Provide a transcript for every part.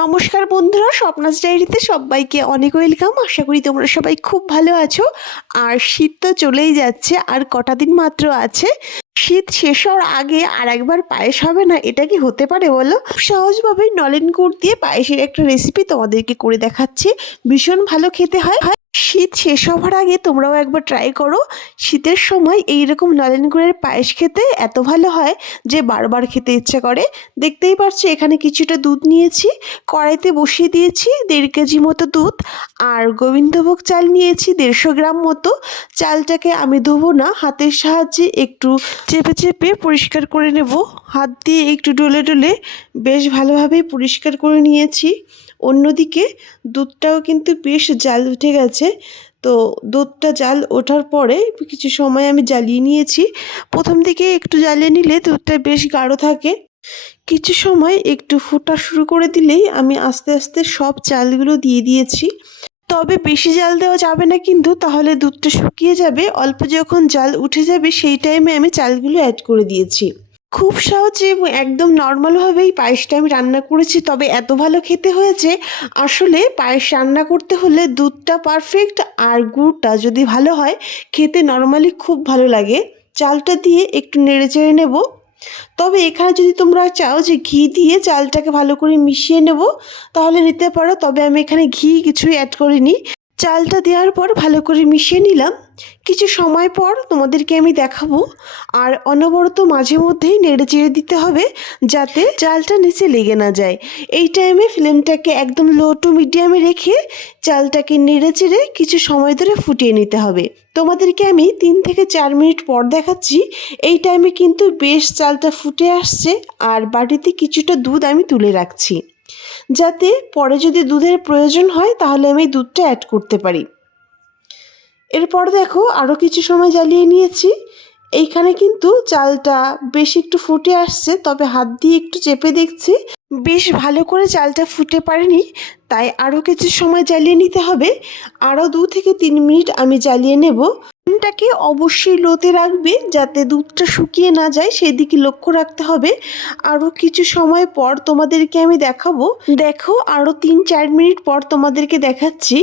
নমস্কার বন্ধুরা, স্বপ্নাস ডায়েরিতে সবাইকে অনেক ওয়েলকাম। আশা করি তোমরা সবাই খুব ভালো আছো। আর শীত তো চলেই যাচ্ছে, আর কটা দিন মাত্র আছে। শীত শেষ হওয়ার আগে আর একবার পায়েস হবে না, এটা কি হতে পারে বলো? সহজভাবে নলেন গুড় দিয়ে পায়েসের একটা রেসিপি তোমাদেরকে করে দেখাচ্ছে। ভীষণ ভালো খেতে হয়। শীত শেষ হওয়ার আগে তোমরাও একবার ট্রাই করো। শীতের সময় এই রকম নলেন গুড়ের পায়েস খেতে এত ভালো হয় যে বারবার খেতে ইচ্ছে করে। দেখতেই পাচ্ছি এখানে কিছুটা দুধ নিয়েছি, কড়াইতে বসিয়ে দিয়েছি দেড় কেজি মতো দুধ আর গোবিন্দভোগ চাল নিয়েছি দেড়শো গ্রাম মতো। চালটাকে আমি ধোবো না, হাতের সাহায্যে একটু চেপে চেপে পরিষ্কার করে নেব। হাত দিয়ে একটু ডলে ডলে বেশ ভালোভাবেই পরিষ্কার করে নিয়েছি। অন্যদিকে দুধটাও কিন্তু বেশ জাল উঠে গেছে। তো দুধটা জাল ওঠার পরে কিছু সময় আমি জ্বালিয়ে নিয়েছি। প্রথম দিকে একটু জ্বালিয়ে নিলে দুধটা বেশ গাঢ় থাকে। কিছু সময় একটু ফোটা শুরু করে দিলেই আমি আস্তে আস্তে সব চালগুলো দিয়ে দিয়েছি। তবে বেশি জাল দেওয়া যাবে না কিন্তু, তাহলে দুধটা শুকিয়ে যাবে। অল্প যখন জাল উঠে যাবে সেই টাইমে আমি চালগুলো অ্যাড করে দিয়েছি। খুব সহজে একদম নর্মালভাবেই পায়েসটা আমি রান্না করেছি। তবে এত ভালো খেতে হয়েছে, আসলে পায়েস রান্না করতে হলে দুধটা পারফেক্ট আর গুড়টা যদি ভালো হয়, খেতে নর্মালি খুব ভালো লাগে। চালটা দিয়ে একটু নেড়ে চেড়ে নেব। তবে এখানে যদি তোমরা চাও যে ঘি দিয়ে চালটাকে ভালো করে মিশিয়ে নেব, তাহলে নিতে পারো। তবে আমি এখানে ঘি কিছুই অ্যাড করিনি। চালটা দেওয়ার পর ভালো করে মিশিয়ে নিলাম। কিছু সময় পর তোমাদেরকে আমি দেখাবো। আর অনবরত মাঝে মধ্যেই নেড়ে চেড়ে দিতে হবে যাতে চালটা নিচে লেগে না যায়। এই টাইমে ফ্লেমটাকে একদম লো টু মিডিয়ামে রেখে চালটাকে নেড়ে চেড়ে কিছু সময় ধরে ফুটিয়ে নিতে হবে। তোমাদেরকে আমি তিন থেকে চার মিনিট পর দেখাচ্ছি। এই টাইমে কিন্তু বেশ চালটা ফুটে আসছে আর বাটিতে কিছুটা দুধ আমি তুলে রাখছি। যাতে পরে যদি দুধের প্রয়োজন হয়, তাহলে আমি দুধটা অ্যাড করতে পারি। এরপর দেখো আরও কিছু সময় জ্বালিয়ে নিয়েছি। এইখানে কিন্তু চালটা বেশ একটু ফুটে আসছে, তবে হাত দিয়ে একটু চেপে দেখছি। বেশ ভালো করে চালটা ফুটে পারেনি, তাই আরও কিছু সময় জ্বালিয়ে নিতে হবে। আরও দু থেকে তিন মিনিট আমি জ্বালিয়ে নেব। ফ্লেমটাকে অবশ্যই লোতে রাখবে যাতে দুধটা শুকিয়ে না যায়, সেদিকে লক্ষ্য রাখতে হবে। আরও কিছু সময় পর তোমাদেরকে আমি দেখাবো। দেখো আরও তিন চার মিনিট পর তোমাদেরকে দেখাচ্ছি।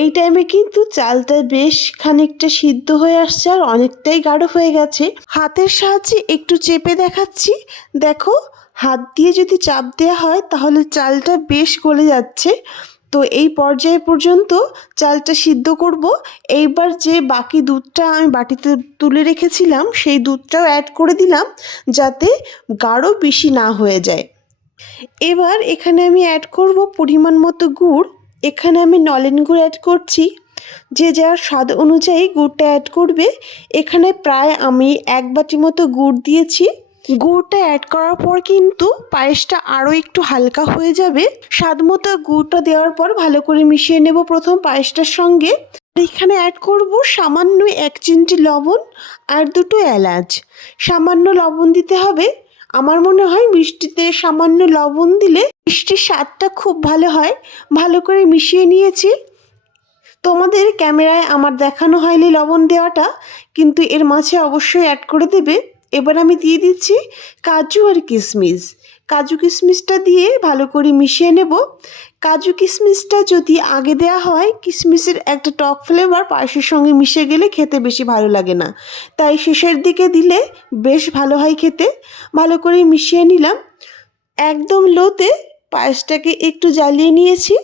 এই টাইমে কিন্তু চালটা বেশ খানিকটা সিদ্ধ হয়ে আসছে আর অনেকটাই গাঢ় হয়ে গেছে। হাতের সাহায্যে একটু চেপে দেখাচ্ছি। দেখো, হাত দিয়ে যদি চাপ দেওয়া হয়, তাহলে চালটা বেশ গলে যাচ্ছে। তো এই পর্যায়ে পর্যন্ত চালটা সিদ্ধ করব। এইবার যে বাকি দুধটা আমি বাটিতে তুলে রেখেছিলাম, সেই দুধটাও অ্যাড করে দিলাম যাতে গাঢ় বেশি না হয়ে যায়। এবার এখানে আমি অ্যাড করব পরিমাণ মতো গুড়। এখানে আমি নলেন গুড় অ্যাড করছি। যে যার স্বাদ অনুযায়ী গুড়টা অ্যাড করবে। এখানে প্রায় আমি এক বাটি মতো গুড় দিয়েছি। গুড়টা অ্যাড করার পর কিন্তু পায়েসটা আরও একটু হালকা হয়ে যাবে। স্বাদ মতো গুড়টা দেওয়ার পর ভালো করে মিশিয়ে নেব প্রথম পায়েসটার সঙ্গে। এখানে অ্যাড করব সামান্য এক চিমটি লবণ আর দুটো এলাচ। সামান্য লবণ দিতে হবে। আমার মনে হয় মিষ্টিতে সামান্য লবণ দিলে মিষ্টির স্বাদটা খুব ভালো হয়। ভালো করে মিশিয়ে নিয়েছি। তোমাদের ক্যামেরায় আমার দেখানো হয়নি লবণ দেওয়াটা, কিন্তু এর মাঝে অবশ্যই অ্যাড করে দেবে। এবার আমি দিয়ে দিচ্ছি কাজু আর কিশমিশ কাজু কিশমিশটা দিয়ে ভালো করে মিশিয়ে নেব। কাজু কিশমিশটা যদি আগে দেওয়া হয় কিশমিশের একটা টক ফ্লেভার পায়েসের সঙ্গে মিশে গেলে খেতে বেশি ভালো লাগে না। তাই শেষের দিকে দিলে বেশ ভালো হয় খেতে। ভালো করে মিশিয়ে নিলাম। একদম লোতে পায়েসটাকে একটু জ্বালিয়ে নিয়েছি।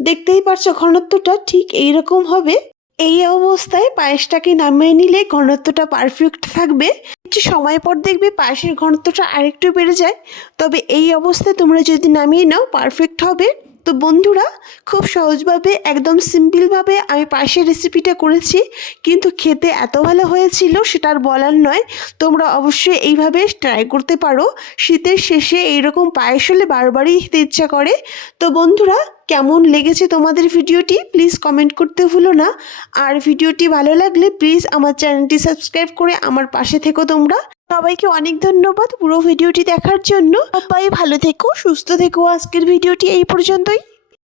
দেখতেই পারছ ঘনত্বটা ঠিক এই রকম হবে। এই অবস্থায় পায়েসটাকে নামিয়ে নিলে ঘনত্বটা পারফেক্ট থাকবে। কিছু সময় পর দেখবে পায়েসের ঘনত্বটা আরেকটু বেড়ে যায়। তবে এই অবস্থায় তোমরা যদি নামিয়ে নাও পারফেক্ট হবে। তো বন্ধুরা, খুব সহজভাবে, একদম সিম্পলভাবে আমি পায়েসের রেসিপিটা করেছি, কিন্তু খেতে এত ভালো হয়েছিল সেটার বলার নয়। তোমরা অবশ্যই এইভাবে ট্রাই করতে পারো। শীতের শেষে এইরকম পায়েস হলে বারবারই খেতে ইচ্ছা করে। তো বন্ধুরা, কেমন লেগেছে তোমাদের ভিডিওটি? প্লিজ কমেন্ট করতে ভুলো না। আর ভিডিওটি ভালো লাগলে প্লিজ আমার চ্যানেলটি সাবস্ক্রাইব করে আমার পাশে থেকো তোমরা। সবাইকে অনেক ধন্যবাদ পুরো ভিডিওটি দেখার জন্য। সবাই ভালো থেকো, সুস্থ থেকো। আজকের ভিডিওটি এই পর্যন্তই।